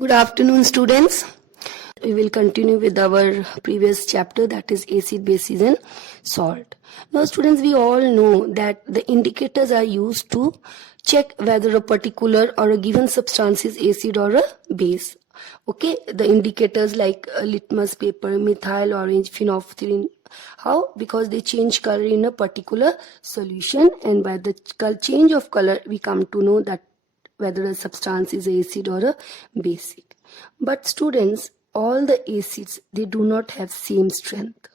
Good afternoon, students. We will continue with our previous chapter, that is acid, bases and salt. Now students, we all know that the indicators are used to check whether a particular or a given substance is acid or a base. Okay, the indicators like litmus paper, methyl orange, phenolphthalein. How? Because they change color in a particular solution, and by the change of color we come to know that whether a substance is acid or a basic. But students, all the acids, they do not have same strength.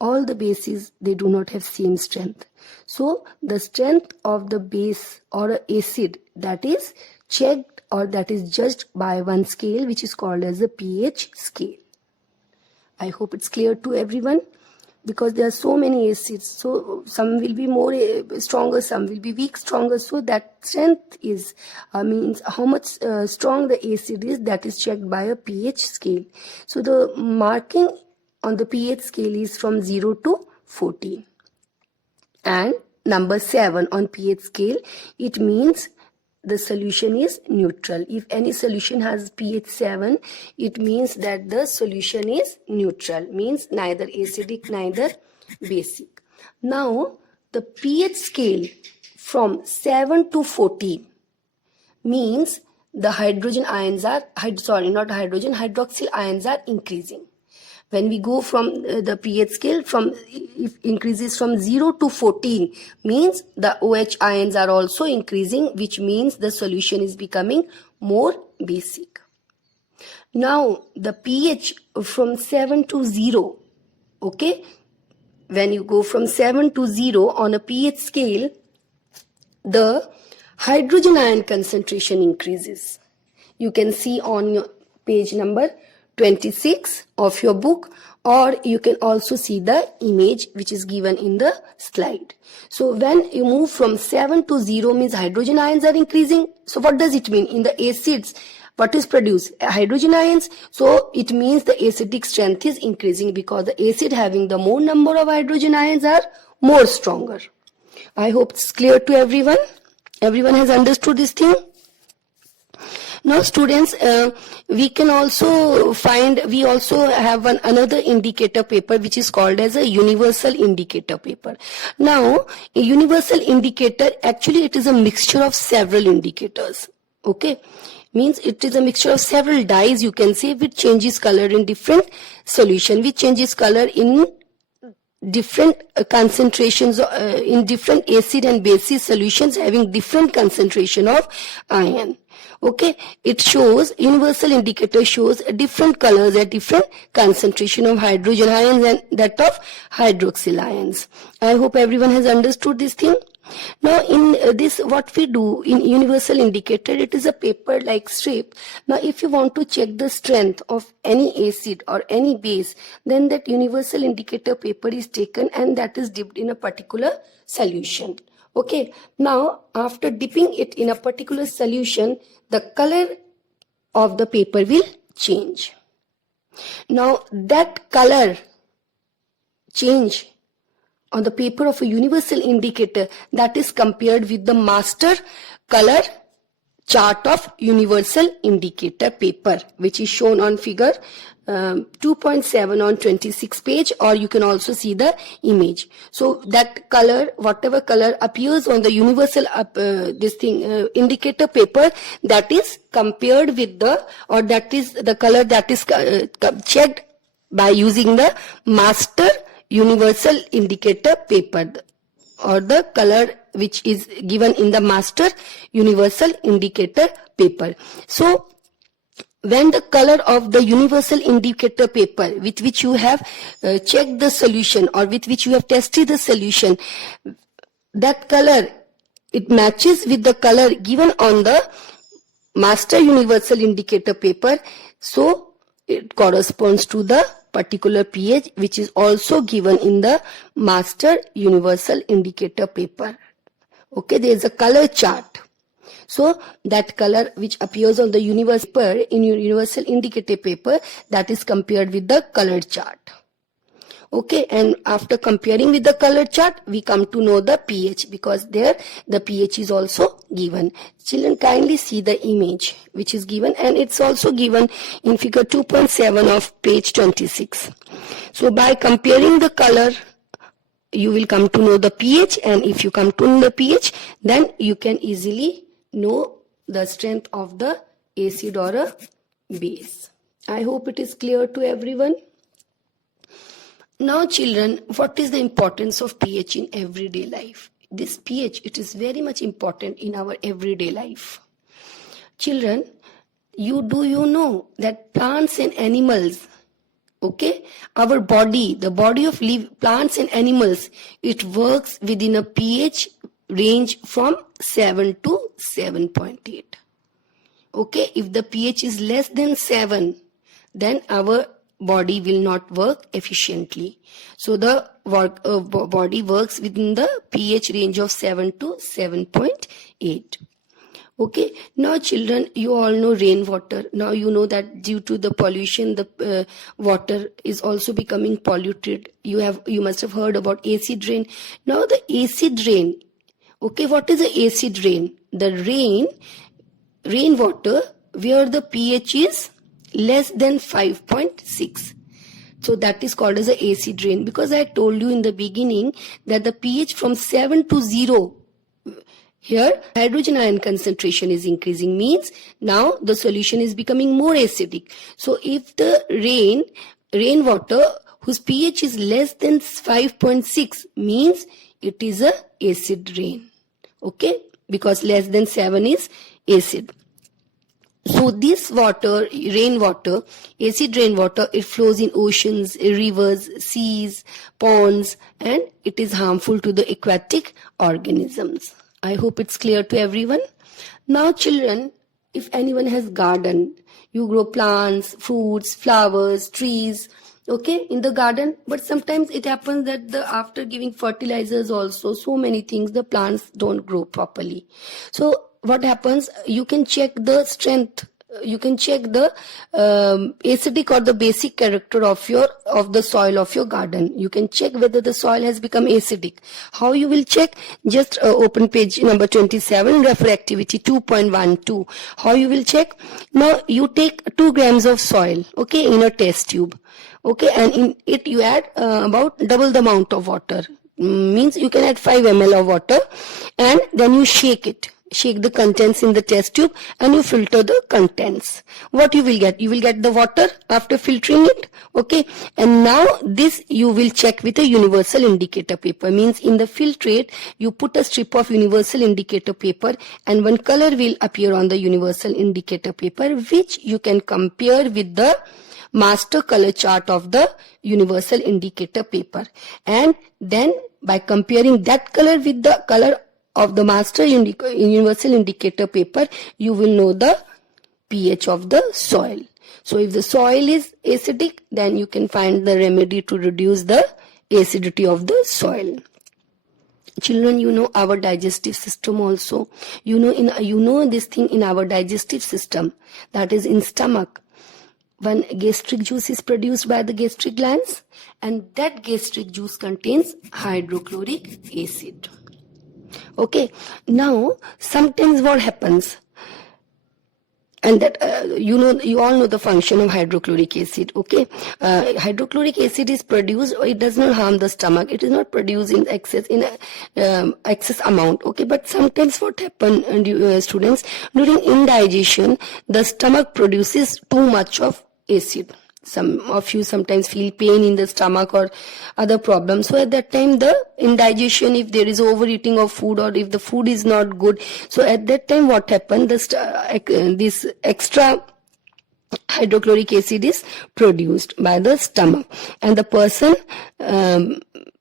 All the bases, they do not have same strength. So the strength of the base or a acid, that is checked or that is judged by one scale which is called as the pH scale. I hope it's clear to everyone, because there are so many acids, so some will be more stronger, some will be weak stronger. So that strength is means how much strong the acid is, that is checked by a pH scale. So the marking on the pH scale is from 0 to 14, and number 7 on pH scale, it means the solution is neutral. If any solution has pH 7, it means that the solution is neutral, means neither acidic neither basic. Now the pH scale from 7 to 14 means the hydrogen ions are, hydroxyl ions are increasing. When we go from the pH scale, from if increases from 0 to 14, means the OH ions are also increasing, which means the solution is becoming more basic. Now the pH from 7 to 0, okay, when you go from 7 to 0 on a pH scale, the hydrogen ion concentration increases. You can see on your page number 26 of your book, or you can also see the image which is given in the slide. So when you move from 7 to 0 means hydrogen ions are increasing. So what does it mean? In the acids, what is produced? Hydrogen ions. So it means the acidic strength is increasing, because the acid having the more number of hydrogen ions are more stronger. I hope it's clear to everyone. Everyone has understood this thing. Now students, we can also find, we also have another indicator paper which is called as a universal indicator paper. Now a universal indicator, actually it is a mixture of several indicators, okay, means it is a mixture of several dyes, you can say, which changes color in different solution, which changes color in different concentrations in different acid and base solutions having different concentration of ion. Okay, it shows, universal indicator shows different colors at different concentration of hydrogen ions and that of hydroxyl ions. I hope everyone has understood this thing. Now in this, what we do in universal indicator, it is a paper like strip. Now if you want to check the strength of any acid or any base, then that universal indicator paper is taken and that is dipped in a particular solution. Okay, now after dipping it in a particular solution, the color of the paper will change. Now that color change on the paper of a universal indicator, that is compared with the master color chart of universal indicator paper, which is shown on figure 2.7 on 26 page, or you can also see the image. So that color, whatever color appears on the universal indicator paper, that is compared with the, or that is the color that is checked by using the master universal indicator paper, or the color which is given in the master universal indicator paper. So when the color of the universal indicator paper with which you have checked the solution, or with which you have tested the solution, that color, it matches with the color given on the master universal indicator paper, so it corresponds to the particular pH which is also given in the master universal indicator paper. Okay, there is a color chart. So that color which appears on the universal indicator paper, that is compared with the color chart. Okay, and after comparing with the color chart, we come to know the pH, because there the pH is also given. Children, kindly see the image which is given, and it's also given in figure 2.7 of page 26. So by comparing the color, you will come to know the pH, and if you come to know the pH, then you can easily know the strength of the acid or a base. I hope it is clear to everyone. Now children, what is the importance of pH in everyday life? This pH, it is very much important in our everyday life. Children, you know that plants and animals, okay, our body, the body of plants and animals, it works within a pH range from 7 to 7.8. Okay, if the pH is less than 7, then our body will not work efficiently. So the body works within the pH range of 7 to 7.8. Okay, now children, you all know rainwater. Now you know that due to the pollution, the water is also becoming polluted. You must have heard about acid rain. Now the acid rain, okay, what is the acid rain? The rainwater where the pH is less than 5.6. So that is called as a acid rain, because I told you in the beginning that the pH from 7 to 0, here hydrogen ion concentration is increasing, means now the solution is becoming more acidic. So if the rainwater whose pH is less than 5.6, means it is a acid rain. Okay, because less than 7 is acid. So this water, rainwater, acid rainwater, it flows in oceans, rivers, seas, ponds, and it is harmful to the aquatic organisms. I hope it's clear to everyone. Now children, if anyone has garden, you grow plants, fruits, flowers, trees, okay, in the garden, but sometimes it happens that after giving fertilizers also, so many things, the plants don't grow properly. So what happens, you can check the strength, you can check the acidic or the basic character of the soil of your garden. You can check whether the soil has become acidic. How you will check? Just open page number 27, refer activity 2.12. How you will check? Now you take 2 grams of soil, okay, in a test tube, okay, and in it you add about double the amount of water, means you can add 5 ml of water, and then you shake it. Shake the contents in the test tube and you filter the contents. What you will get? You will get the water after filtering it. Okay. And now this you will check with a universal indicator paper. Means in the filtrate, you put a strip of universal indicator paper and one color will appear on the universal indicator paper, which you can compare with the master color chart of the universal indicator paper. And then by comparing that color with the color of the master universal indicator paper, you will know the pH of the soil. So if the soil is acidic, then you can find the remedy to reduce the acidity of the soil. Children, you know our digestive system also. You know this thing in our digestive system, that is in stomach. One gastric juice is produced by the gastric glands, and that gastric juice contains hydrochloric acid. Okay, now sometimes what happens, and that you all know the function of hydrochloric acid. Okay, hydrochloric acid is produced, it does not harm the stomach, it is not produced in excess amount. Okay, but sometimes what happens, students, during indigestion the stomach produces too much of acid. Some of you sometimes feel pain in the stomach or other problems. So at that time, the indigestion, if there is overeating of food or if the food is not good, so at that time what happens, this extra hydrochloric acid is produced by the stomach and the person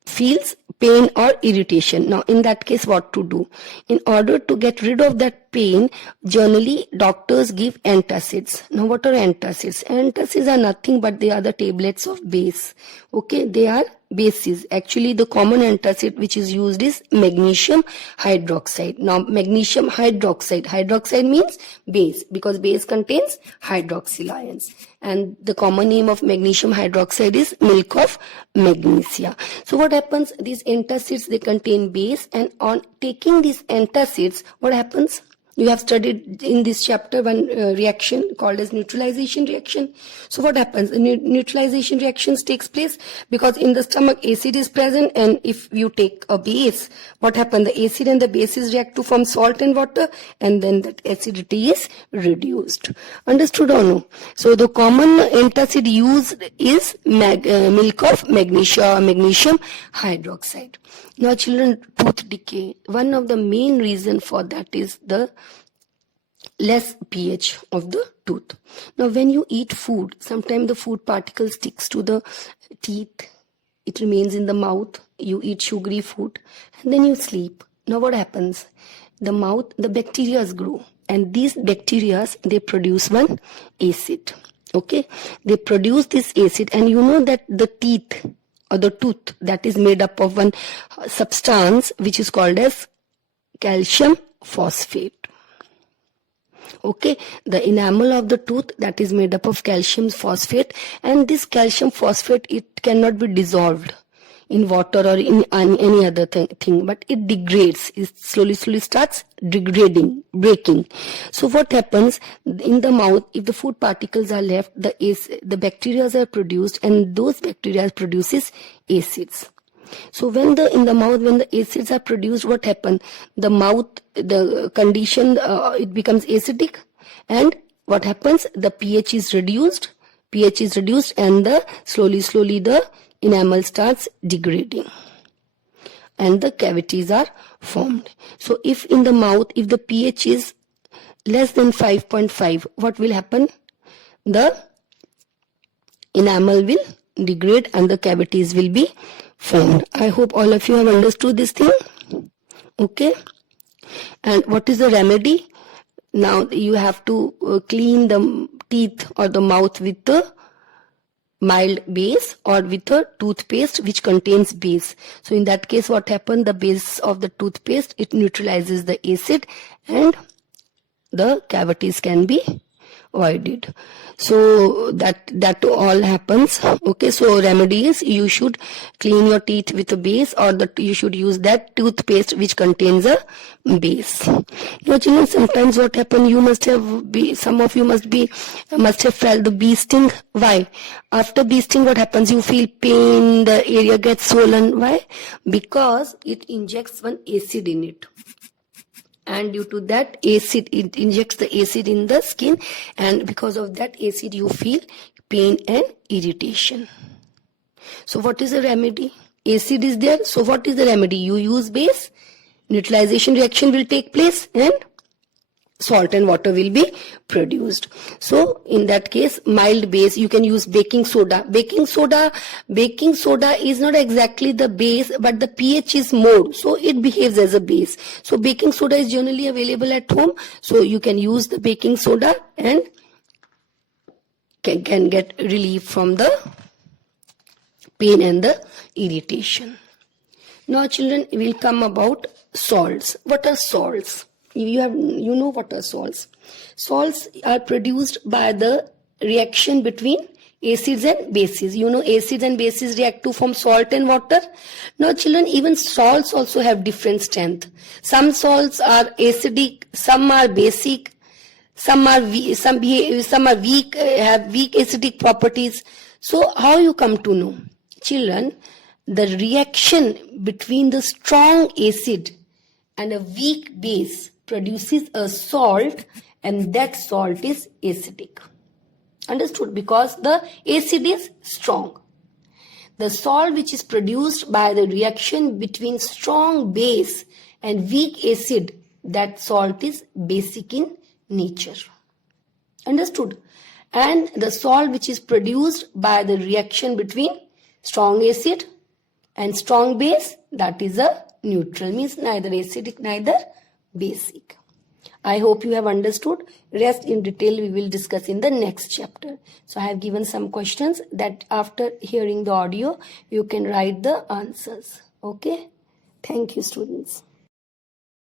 feels pain or irritation. Now in that case, what to do? In order to get rid of that pain, generally doctors give antacids. Now what are antacids? Antacids are nothing but they are the tablets of base. Okay, they are bases. Actually, the common antacid which is used is magnesium hydroxide. Now, magnesium hydroxide means base, because base contains hydroxyl ions. And the common name of magnesium hydroxide is milk of magnesia. So what happens? These antacids, they contain base, and on taking these antacids, what happens? You have studied in this chapter one reaction called as neutralization reaction. So what happens? Neutralization reactions takes place because in the stomach acid is present, and if you take a base, what happens? The acid and the bases react to form salt and water, and then that acidity is reduced. Understood or no? So the common antacid used is milk of magnesia or magnesium hydroxide. Now children, tooth decay. One of the main reason for that is the less pH of the tooth. Now when you eat food, sometimes the food particle sticks to the teeth. It remains in the mouth. You eat sugary food and then you sleep. Now what happens? The bacteria grow, and these bacteria, they produce one acid. Okay, they produce this acid, and you know that the teeth or the tooth, that is made up of one substance which is called as calcium phosphate. Okay, the enamel of the tooth, that is made up of calcium phosphate, and this calcium phosphate, it cannot be dissolved in water or in any other thing, but it degrades. It slowly starts degrading, breaking. So what happens in the mouth? If the food particles are left, the bacteria are produced, and those bacteria produces acids. So when in the mouth, when the acids are produced, what happens? The mouth, the condition, it becomes acidic, and what happens? The pH is reduced, and slowly the enamel starts degrading, and the cavities are formed. So if in the mouth, if the pH is less than 5.5, what will happen? The enamel will degrade and the cavities will be formed. I hope all of you have understood this thing. Okay. And what is the remedy? Now you have to clean the teeth or the mouth with the mild base or with a toothpaste which contains base. So in that case, what happens? The base of the toothpaste, it neutralizes the acid and the cavities can be avoided. So that all happens. Okay, so remedy is you should clean your teeth with a base, or you should use that toothpaste which contains a base. Now children, sometimes what happens, some of you must have felt the bee sting. Why? After bee sting, what happens? You feel pain, the area gets swollen. Why? Because it injects one acid in it. And due to that acid, it injects the acid in the skin, and because of that acid you feel pain and irritation. So what is the remedy? Acid is there, so what is the remedy? You use base, neutralization reaction will take place, and salt and water will be produced. So in that case, mild base, you can use baking soda. Baking soda is not exactly the base, but the pH is more, so it behaves as a base. So baking soda is generally available at home, so you can use the baking soda and can get relief from the pain and the irritation. Now children, will come about salts. What are salts? You know what are salts. Salts are produced by the reaction between acids and bases. You know, acids and bases react to form salt and water. Now children, even salts also have different strength. Some salts are acidic, some are basic, some are weak, have weak acidic properties. So how you come to know? Children, the reaction between the strong acid and a weak base produces a salt, and that salt is acidic. Understood? Because the acid is strong. The salt which is produced by the reaction between strong base and weak acid, that salt is basic in nature. Understood? And the salt which is produced by the reaction between strong acid and strong base, that is a neutral, means neither acidic neither basic. I hope you have understood. Rest in detail we will discuss in the next chapter. So I have given some questions that after hearing the audio, you can write the answers. Okay. Thank you, students.